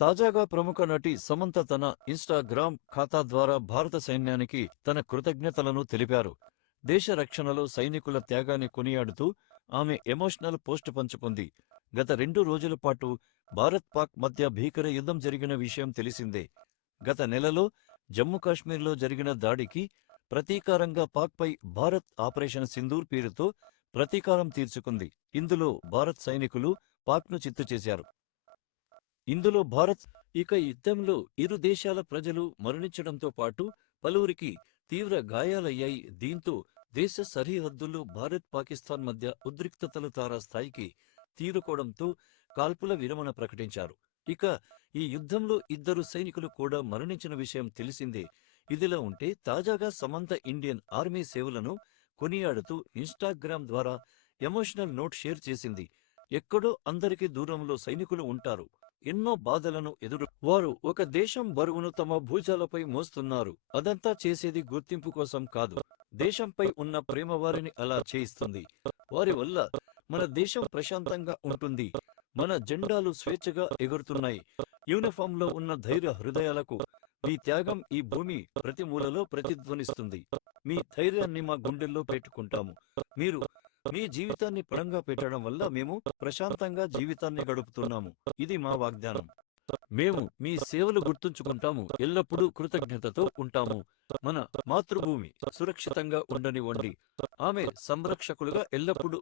తాజాగా ప్రముఖ నటి సమంత తన ఇన్‌స్టాగ్రామ్ ఖాతా ద్వారా భారత సైన్యానికి తన కృతజ్ఞతలను తెలిపారు. దేశ రక్షణలో సైనికుల త్యాగాన్ని కొనియాడుతూ ఆమె ఎమోషనల్ పోస్ట్ పంచుకుంది. గత 2 రోజుల పాటు భారత్-పాక్ మధ్య భీకర యుద్ధం జరిగిన విషయం తెలిసిందే. గత నెలలో జమ్మూ కాశ్మీర్లో జరిగిన దాడికి ప్రతీకారంగా పాక్‌పై భారత్ ఆపరేషన్ సింధూర్ పేరుతో ప్రతీకారం తీర్చుకుంది. ఇందులో భారత్ సైనికులు పాక్‌ను చిత్తు చేశారు. ఇందులో భారత్ ఇక యుద్ధంలో ఇరు దేశాల ప్రజలు మరణించడంతో పాటు పలువురికి తీవ్ర గాయాలయ్యాయి. దీంతో దేశ సరిహద్దుల్లో భారత్ పాకిస్తాన్ మధ్య ఉద్రిక్తతలు తారాస్థాయికి తీరుకోవడంతో కాల్పుల విరమణ ప్రకటించారు. ఇక ఈ యుద్ధంలో 2 సైనికులు కూడా మరణించిన విషయం తెలిసిందే. ఇదిలా ఉంటే తాజాగా సమంత ఇండియన్ ఆర్మీ సేవలను కొనియాడుతూ ఇన్‌స్టాగ్రామ్ ద్వారా ఎమోషనల్ నోట్ షేర్ చేసింది. ఎక్కడో అందరికి దూరంలో సైనికులు ఉంటారు. ఎన్నో బాధలను వారు ఒక దేశం బరువును తమ భుజాలపై మోస్తున్నారు. అదంతా చేసేది గుర్తింపు కోసం కాదు. దేశంపై ఉన్న ప్రేమ వారిని అలా చేయిస్తుంది. వారి వల్ల మన దేశం ప్రశాంతంగా ఉంటుంది. మన జెండాలు స్వేచ్ఛగా ఎగురుతున్నాయి. యూనిఫామ్‌లో ఉన్న ధైర్య హృదయాలకు మీ త్యాగం ఈ భూమి ప్రతి మూలలో ప్రతిధ్వనిస్తుంది. మీ ధైర్యాన్ని మా గుండెల్లో పెట్టుకుంటాము. మీరు మీ జీవితాన్ని పణంగా పెట్టడం వల్ల మేము ప్రశాంతంగా జీవితాన్ని గడుపుతున్నాము. ఇది మా వాగ్దానం. మేము మీ సేవలు గుర్తుంచుకుంటాము. ఎల్లప్పుడూ కృతజ్ఞతతో ఉంటాము. మన మాతృభూమి సురక్షితంగా ఉండనివ్వండి. ఆమె సంరక్షకులుగా ఎల్లప్పుడూ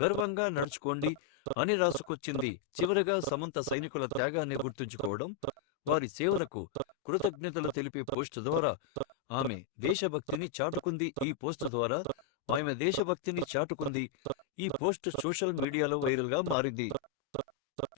గర్వంగా నడుచుకోండి అని రాసుకొచ్చింది. చివరగా సమంత సైనికుల త్యాగాన్ని గుర్తుంచుకోవడం, వారి సేవలకు కృతజ్ఞతలు తెలిపే పోస్ట్ ద్వారా ఆమె దేశభక్తిని చాటుకుంది. ఈ పోస్ట్ సోషల్ మీడియాలో వైరల్‌గా మారింది.